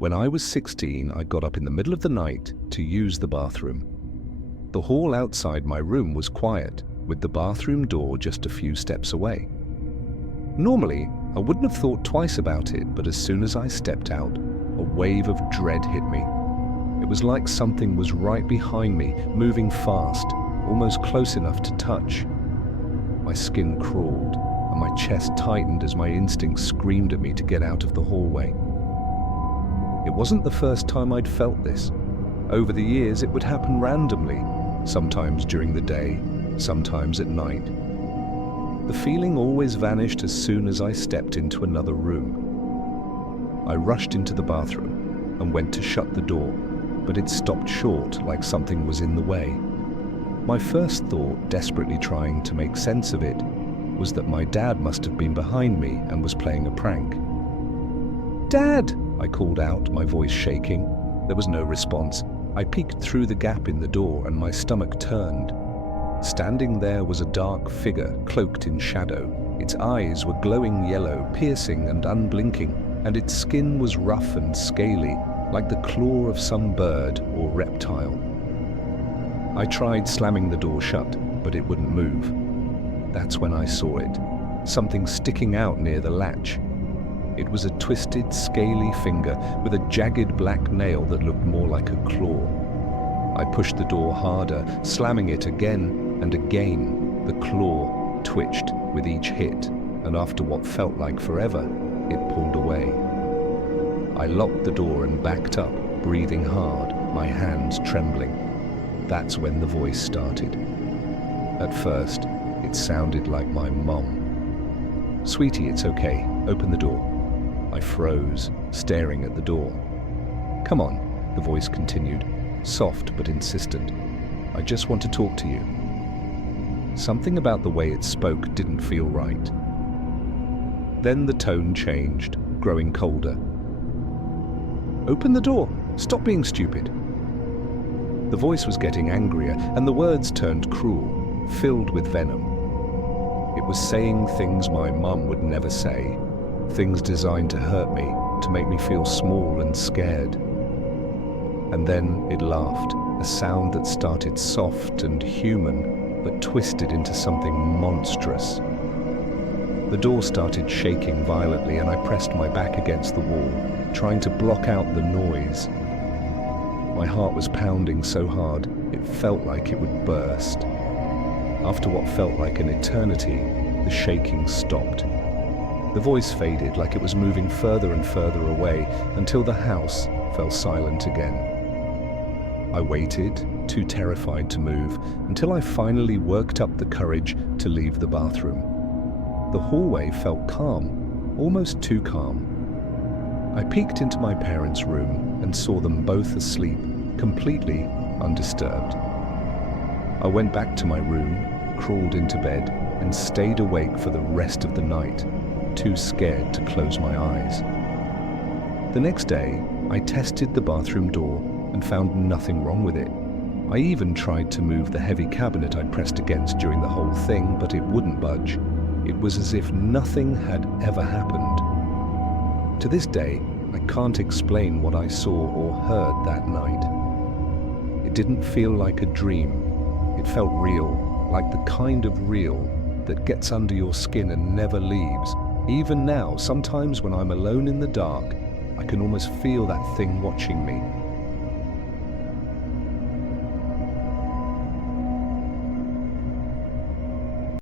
When I was 16, I got up in the middle of the night to use the bathroom. The hall outside my room was quiet, with the bathroom door just a few steps away. Normally, I wouldn't have thought twice about it, but as soon as I stepped out, a wave of dread hit me. It was like something was right behind me, moving fast, almost close enough to touch. My skin crawled, and my chest tightened as my instincts screamed at me to get out of the hallway. It wasn't the first time I'd felt this. Over the years, it would happen randomly, sometimes during the day, sometimes at night. The feeling always vanished as soon as I stepped into another room. I rushed into the bathroom and went to shut the door, but it stopped short like something was in the way. My first thought, desperately trying to make sense of it, was that my dad must have been behind me and was playing a prank. "Dad!" I called out, my voice shaking. There was no response. I peeked through the gap in the door and my stomach turned. Standing there was a dark figure, cloaked in shadow. Its eyes were glowing yellow, piercing and unblinking, and its skin was rough and scaly, like the claw of some bird or reptile. I tried slamming the door shut, but it wouldn't move. That's when I saw it, something sticking out near the latch. It was a twisted, scaly finger with a jagged black nail that looked more like a claw. I pushed the door harder, slamming it again and again. The claw twitched with each hit, and after what felt like forever, it pulled away. I locked the door and backed up, breathing hard, my hands trembling. That's when the voice started. At first, it sounded like my mom. "Sweetie, it's okay. Open the door." I froze, staring at the door. "Come on," the voice continued, soft but insistent. "I just want to talk to you." Something about the way it spoke didn't feel right. Then the tone changed, growing colder. "Open the door! Stop being stupid!" The voice was getting angrier, and the words turned cruel, filled with venom. It was saying things my mum would never say, things designed to hurt me, to make me feel small and scared. And then it laughed, a sound that started soft and human, but twisted into something monstrous. The door started shaking violently, and I pressed my back against the wall, trying to block out the noise. My heart was pounding so hard, it felt like it would burst. After what felt like an eternity, the shaking stopped. The voice faded like it was moving further and further away until the house fell silent again. I waited, too terrified to move, until I finally worked up the courage to leave the bathroom. The hallway felt calm, almost too calm. I peeked into my parents' room and saw them both asleep, completely undisturbed. I went back to my room, crawled into bed, and stayed awake for the rest of the night, too scared to close my eyes. The next day, I tested the bathroom door and found nothing wrong with it. I even tried to move the heavy cabinet I'd pressed against during the whole thing, but it wouldn't budge. It was as if nothing had ever happened. To this day, I can't explain what I saw or heard that night. It didn't feel like a dream. It felt real, like the kind of real that gets under your skin and never leaves. Even now, sometimes when I'm alone in the dark, I can almost feel that thing watching me,